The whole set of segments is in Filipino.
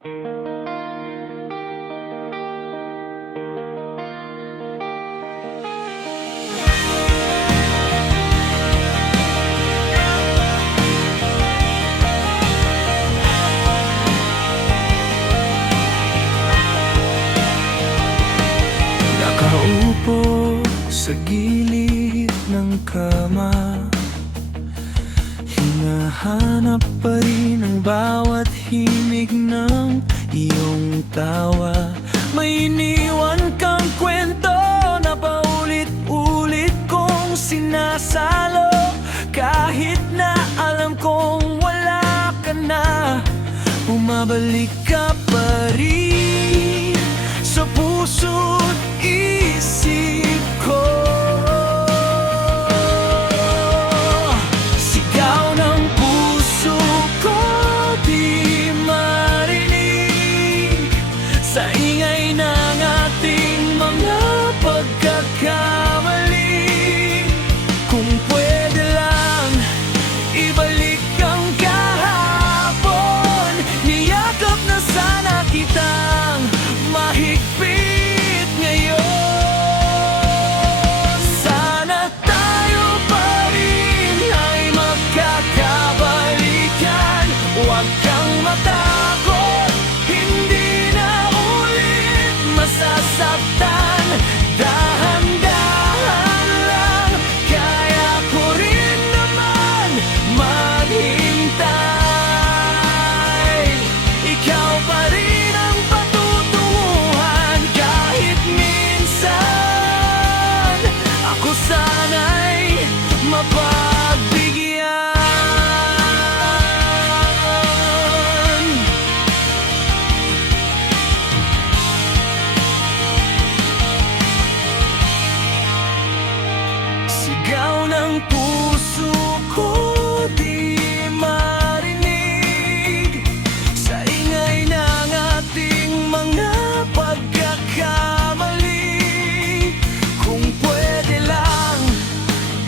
Nakaupo sa gilid ng kama, hinahanap pa rin ang bawat himig ng iyong tawa. May iniwan kang kwento na paulit-ulit kong sinasalo, kahit na alam kong wala ka na, bumabalik ka pa rin sa puso't isip ko. Sigaw ng puso ko, di marinig sa ingay ng ating mga pagkakamali. Kung pwede lang, ibalik ang kahapon, niyakap na sana kitang mahigpit ngayon. Sana tayo pa rin ay magkakabalikan. Huwag kang matakot, hindi na ulit masasaktan. Dahan-dahan lang, kaya ko rin naman maghintay. Ikaw pa rin ang patutunguhan, kahit minsan ako sana'y mapagbigyan. Sigaw ng puso ko, di marinig sa ingay ng ating mga pagkakamali. Kung pwede lang,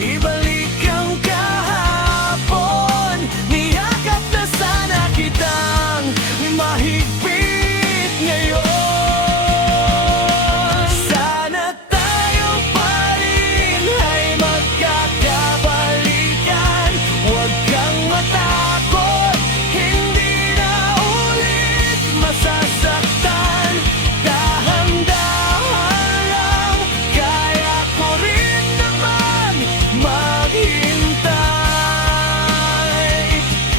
ibalik ang kahapon, niyakap na sana kitang mahigpit ngayon. Sana tayo pa rin ay magkakabalikan. Huwag kang matakot, hindi na ulit masasaktan. Dahan-dahan lang, kaya ko rin naman maghintay.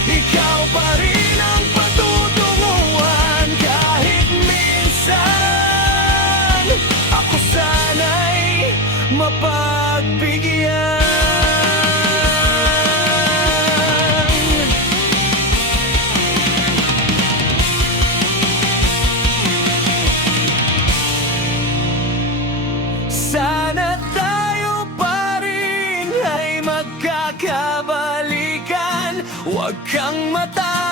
Ikaw pa rin ang patutunguhan, kahit minsan ako sana'y mapagbigyan. Sana tayo pa rin ay magkakabalikan. Huwag kang matakot,